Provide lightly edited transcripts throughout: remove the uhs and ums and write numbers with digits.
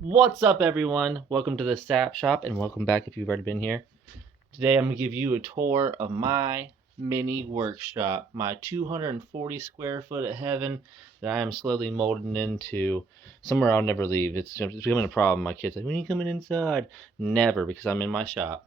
What's up, everyone? Welcome to the Sap Shop, and welcome back if you've already been here. Today I'm going to give you a tour of my mini workshop, my 240 square foot of heaven that I am slowly molding into somewhere I'll never leave. It's becoming a problem. My kids are like, when are you coming inside? Never, because I'm in my shop.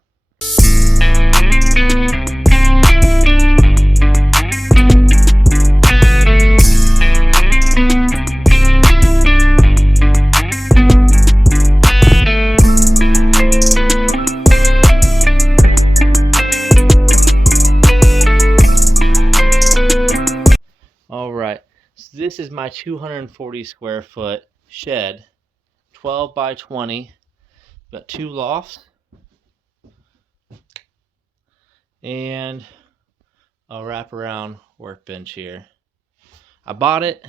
Alright, so this is my 240 square foot shed, 12 by 20. Got 2 lofts and a wraparound workbench here. I bought it.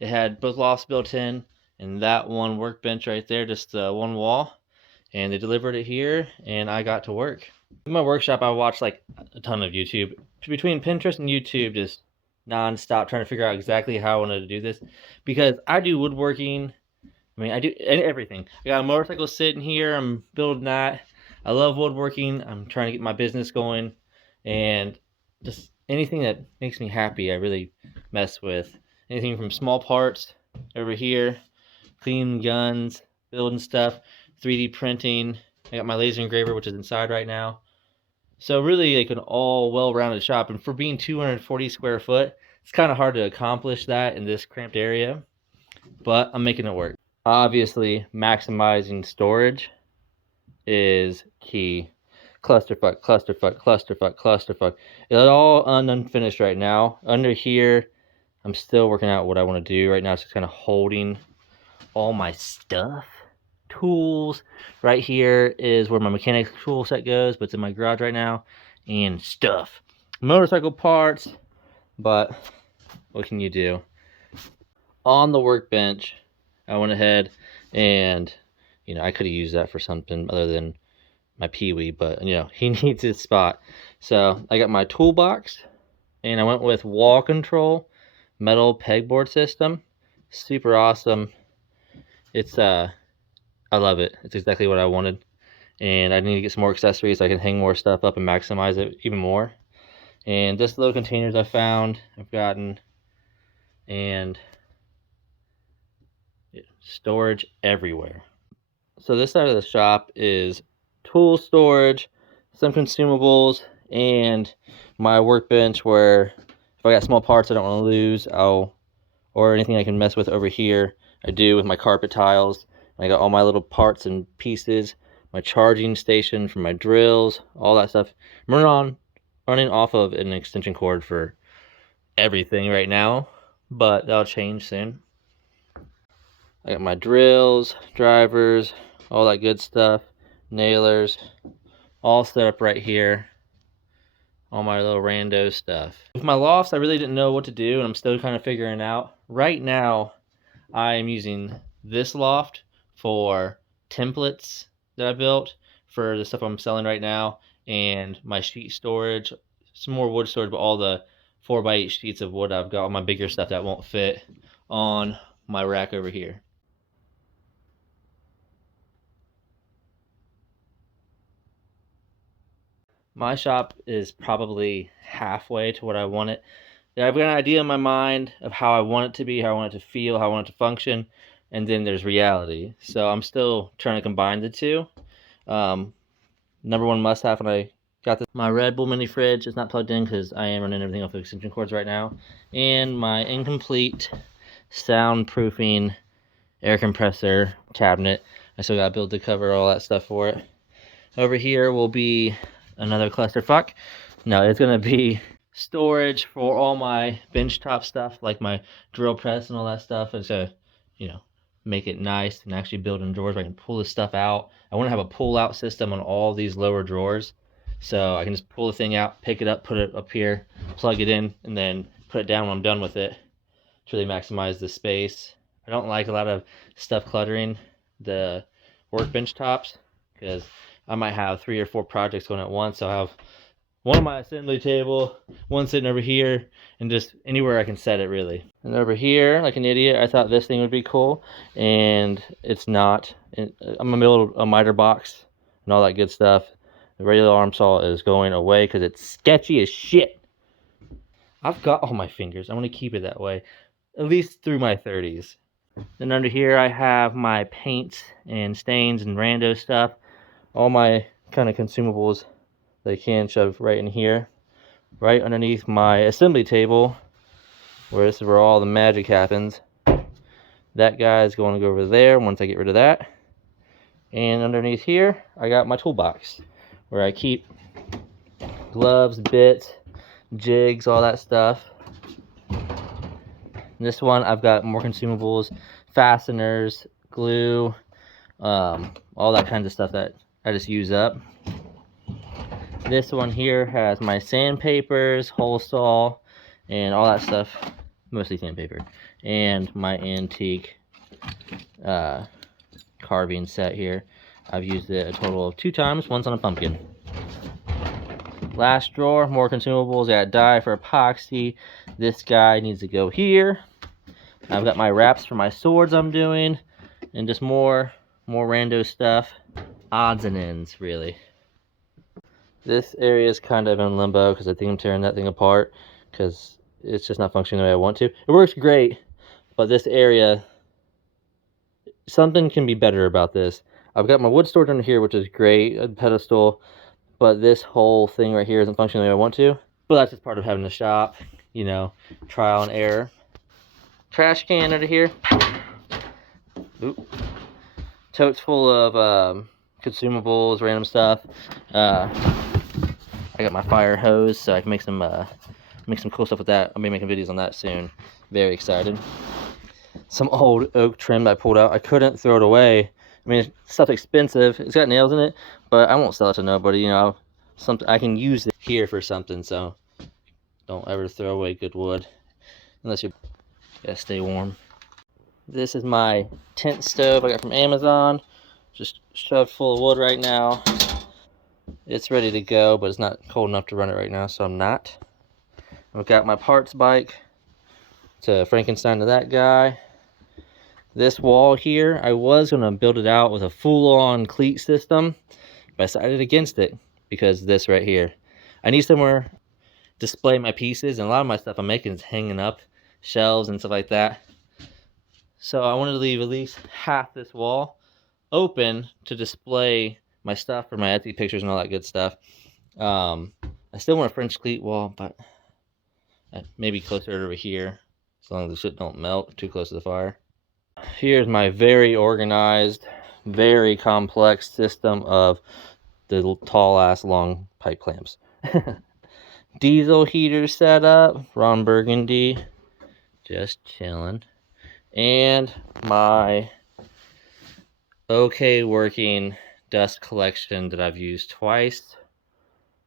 It had both lofts built in and that one workbench right there, just one wall. And they delivered it here and I got to work. In my workshop, I watched like a ton of YouTube. Between Pinterest and YouTube, just non-stop trying to figure out exactly how I wanted to do this. Because I do woodworking. I mean, I do everything. I got a motorcycle sitting here. I'm building that. I love woodworking. I'm trying to get my business going. And just anything that makes me happy, I really mess with. Anything from small parts over here, cleaning guns, building stuff, 3D printing. I got my laser engraver, which is inside right now. So really like an all well-rounded shop. And for being 240 square foot, it's kind of hard to accomplish that in this cramped area. But I'm making it work. Obviously, maximizing storage is key. Clusterfuck, clusterfuck, clusterfuck, clusterfuck. It's all unfinished right now. Under here, I'm still working out what I want to do. Right now, it's just kind of holding all my stuff. Tools. Right here is where my mechanics tool set goes, but it's in my garage right now. And stuff. Motorcycle parts. But what can you do? On the workbench, I went ahead and, I could have used that for something other than my Pee-wee, but, he needs his spot. So I got my toolbox, and I went with wall control, metal pegboard system. Super awesome. It's, I love it. It's exactly what I wanted. And I need to get some more accessories so I can hang more stuff up and maximize it even more. And just little containers I've gotten, and storage everywhere. So this side of the shop is tool storage, some consumables, and my workbench where if I got small parts I don't want to lose, or anything I can mess with over here, I do with my carpet tiles. I got all my little parts and pieces, my charging station for my drills, all that stuff. I'm running off of an extension cord for everything right now, but that'll change soon. I got my drills, drivers, all that good stuff, nailers, all set up right here. All my little rando stuff. With my lofts, I really didn't know what to do, and I'm still kind of figuring it out. Right now, I am using this loft for templates that I built for the stuff I'm selling right now, and my sheet storage, some more wood storage, but all the 4x8 sheets of wood I've got, all my bigger stuff that won't fit on my rack over here. My shop is probably halfway to what I want it. I've got an idea in my mind of how I want it to be, how I want it to feel, how I want it to function, and then there's reality. So I'm still trying to combine the two. Number one must-have when I got this, my Red Bull mini fridge is not plugged in because I am running everything off of extension cords right now, and my incomplete soundproofing air compressor cabinet. I still got to build the cover, all that stuff for it. Over here will be another clusterfuck. No, it's gonna be storage for all my benchtop stuff, like my drill press and all that stuff. And so, make it nice and actually build in drawers where I can pull this stuff out. I want to have a pull-out system on all these lower drawers, so I can just pull the thing out, pick it up, put it up here, plug it in, and then put it down when I'm done with it to really maximize the space. I don't like a lot of stuff cluttering the workbench tops because I might have 3 or 4 projects going at once. So I have one on my assembly table, one sitting over here, and just anywhere I can set it, really. And over here, like an idiot, I thought this thing would be cool, and it's not. I'm gonna build a miter box and all that good stuff. The radial arm saw is going away because it's sketchy as shit. I've got all my fingers. I'm gonna keep it that way, at least through my 30s. Then under here I have my paints and stains and rando stuff. All my kind of consumables they can shove right in here. Right underneath my assembly table, where this is where all the magic happens. That guy is going to go over there once I get rid of that. And underneath here, I got my toolbox, where I keep gloves, bits, jigs, all that stuff. This one, I've got more consumables, fasteners, glue, all that kinds of stuff that I just use up. This one here has my sandpapers, hole saw, and all that stuff, mostly sandpaper, and my antique carving set here. I've used it a total of 2 times, once on a pumpkin. Last drawer, more consumables. I got dye for epoxy. This guy needs to go here. I've got my wraps for my swords I'm doing, and just more rando stuff. Odds and ends, really. This area is kind of in limbo because I think I'm tearing that thing apart because it's just not functioning the way I want to. It works great, but this area, something can be better about this. I've got my wood storage under here, which is great, a pedestal, but this whole thing right here isn't functioning the way I want to. But that's just part of having a shop, you know, trial and error. Trash can under here. Oop. Totes full of consumables, random stuff. I got my fire hose, so I can make some cool stuff with that. I'll be making videos on that soon. Very excited. Some old oak trim I pulled out. I couldn't throw it away. I mean, stuff's expensive. It's got nails in it, but I won't sell it to nobody. You know, something I can use it here for something. So don't ever throw away good wood unless you gotta stay warm. This is my tent stove I got from Amazon. Just shoved full of wood right now. It's ready to go, but it's not cold enough to run it right now, so I'm not. I've got my parts bike to Frankenstein to that guy. This wall here, I was going to build it out with a full-on cleat system, but I decided against it because this right here. I need somewhere to display my pieces, and a lot of my stuff I'm making is hanging up, shelves and stuff like that. So I wanted to leave at least half this wall open to display my stuff for my Etsy pictures and all that good stuff. I still want a French cleat wall, but maybe closer over here, as long as the shit don't melt too close to the fire. Here's my very organized, very complex system of the tall ass long pipe clamps. Diesel heater set up, Ron Burgundy, just chilling. And my okay working dust collection that I've used twice.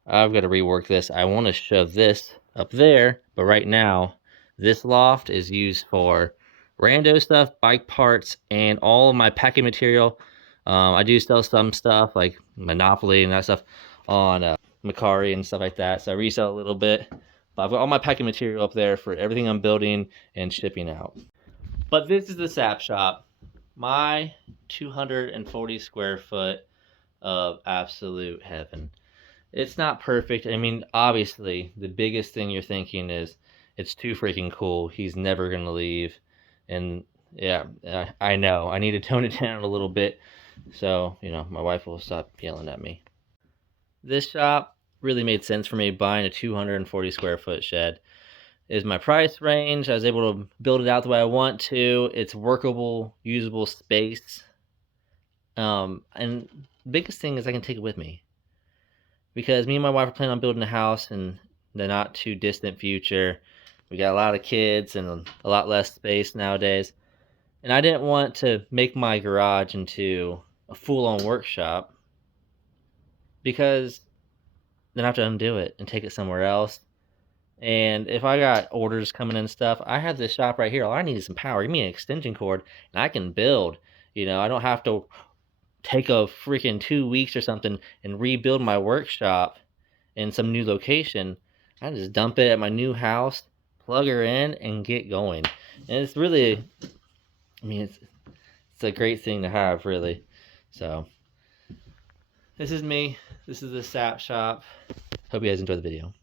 I've got to rework this. I want to shove this up there, but right now this loft is used for rando stuff, bike parts, and all of my packing material. I do sell some stuff like Monopoly and that stuff on Mercari and stuff like that, so I resell a little bit, but I've got all my packing material up there for everything I'm building and shipping out. But this is the Sap Shop, my 240 square foot of absolute heaven. It's not perfect. I mean, obviously, the biggest thing you're thinking is it's too freaking cool. He's never going to leave. And yeah, I know. I need to tone it down a little bit so, you know, my wife will stop yelling at me. This shop really made sense for me buying a 240 square foot shed. Is my price range. I was able to build it out the way I want to. It's workable, usable space. And the biggest thing is I can take it with me. Because me and my wife are planning on building a house in the not too distant future. We got a lot of kids and a lot less space nowadays. And I didn't want to make my garage into a full-on workshop because then I have to undo it and take it somewhere else. And if I got orders coming in and stuff, I have this shop right here. All I need is some power. Give me an extension cord and I can build. You know, I don't have to take a freaking 2 weeks or something and rebuild my workshop in some new location. I just dump it at my new house, plug her in, and get going. And it's really, I mean, it's a great thing to have, really. So this is me. This is the sap shop. Hope you guys enjoy the video.